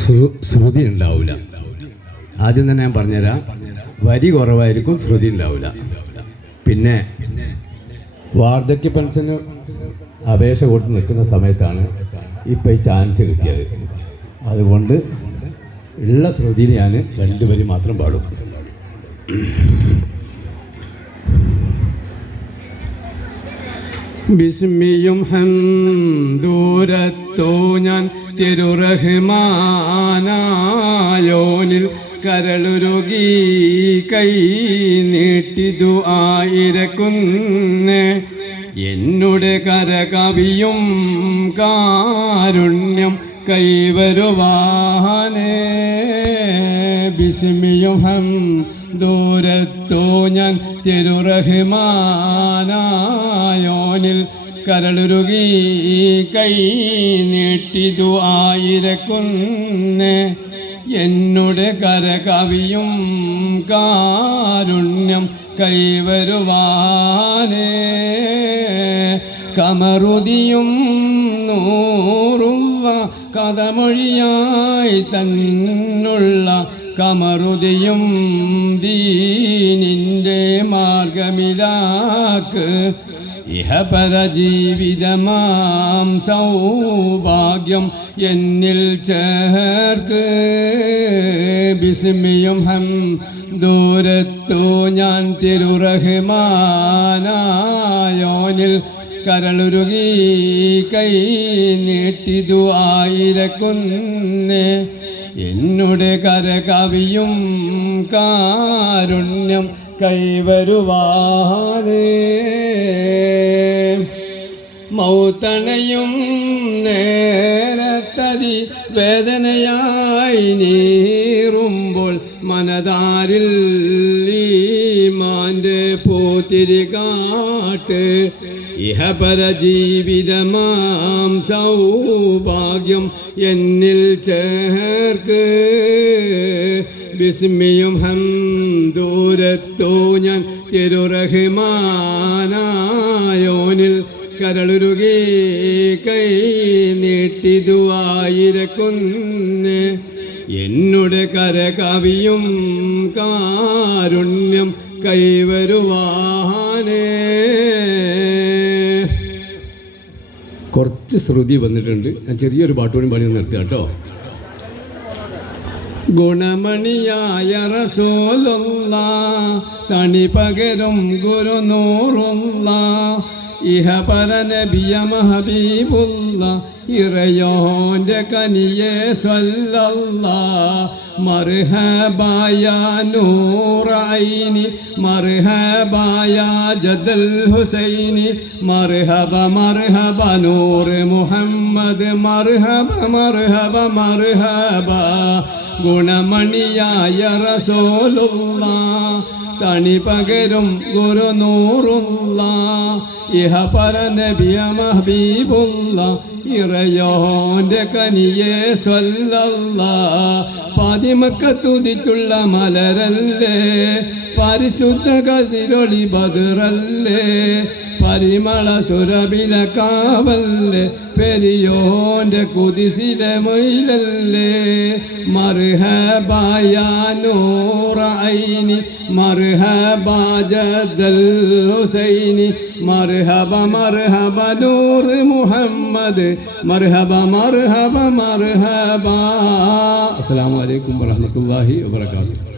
ശ്രു- ശ്രുതി ഉണ്ടാവില്ല ആദ്യം തന്നെ ഞാൻ പറഞ്ഞുതരാം. വരി കുറവായിരിക്കും ശ്രുതി ഉണ്ടാവില്ല പിന്നെ വാർദ്ധക്യ പെൻഷന് അപേക്ഷ കൊടുത്ത് നിൽക്കുന്ന സമയത്താണ് ഇപ്പം ഈ ചാൻസ് കിട്ടിയത്. അതുകൊണ്ട് ഉള്ള ശ്രുതിയിൽ ഞാൻ രണ്ടുപേരും മാത്രം പാടും. ബിസ്മിയും ഹംദൂരത്തോ ഞാൻ തിരുറഹ്മാനായോനിൽ കരളുരുകി കൈ നീട്ടിതു ആയിരക്കുന്നേ. എന്നുടെ കരകവിയും കാരുണ്യം കൈവരുവാനേ ബിസ്മിയും ഹം ദൂരത്തോ ഞാൻ തിരുറഹ്മാനായോനിൽ കരളുരുകി കൈ നീട്ടിതു ആയിരക്കുന്ന്. എന്നുടെ കരകവിയും കാരുണ്യം കൈവരുവാനേ. കമറുതിയും നൂറുവ കഥമൊഴിയായി തന്നുള്ള കമറുതിയും ദീനിന്റെ മാർഗമിലാക്ക് ഇഹപരജീവിതമാം സൗഭാഗ്യം എന്നിൽ ചേർക്ക്. ബിസ്മിയും ഹം ദൂരത്തു ഞാൻ തിരുറഹ്മാനായോനിൽ കരളുരുകി കൈ നീട്ടിതു ആയിരക്കുന്ന്. എന്നുടെ കരകവിയും കാരുണ്യം കൈവരുവാതണയും നേരത്തതി വേദനയായി നീറുമ്പോൾ മനതാരിൽ ഈമാന്റെ പോത്തിരി കാട്ട് ഇഹപര ജീവിതമാം സൗഭാഗ്യം എന്നിൽ ചേർക്ക്. വിസ്മിയും ഹം ദൂരത്തോ ഞാൻ തിരുറഹിമാനായോനിൽ കരളുരുകി കൈ നീട്ടിതു എന്നോട് എന്നുടെ കരകവിയും കാരുണ്യം കൈവരുവാനേ കുറച്ച് ശ്രുതി വന്നിട്ടുണ്ട്. ഞാൻ ചെറിയൊരു പാട്ടുകൂടി പാടി നിർത്തി കേട്ടോ. ഗുണമണിയായ റസൂലുള്ള തണി പകരും ഗുരുനൂറുള്ള ഇഹ പരനബിയ മഹബീബുള്ള ഇറയോന്റെ കനിയെ സ്വല്ലല്ല മർഹബായ നൂറൈനി മർഹബായ ജദൽ ഹുസൈനി. മർഹബ മർഹബ നൂറ് മുഹമ്മദ് മർഹബ മർഹബ മർഹബ. ഗുണമണിയായ റസോലുള്ള തണി പകരും ഗുരുനൂറുള്ള ഇഹ പരനബിയ മഹബീബുള്ള ഇറയോന്റെ കനിയെ സ്വല്ല പതിമക്ക തുതിച്ചുള്ള മലരല്ലേ പരിശുദ്ധ കതിരൊളി ബദറല്ലേ പരിമള സുരബില കാവല്ലേ പെരിയോന്റെ കുതിസിലെ മൊയിലല്ലേ? മർഹബായ നൂറൈനി മർഹബാ ജദൽ ഹുസൈനി. മർഹബ മർഹബ നൂർ മുഹമ്മദ് മർഹബ മർഹബ മർഹബ. അസ്സലാമു അലൈക്കും വറഹ്മത്തുള്ളാഹി വബറകാതുഹു.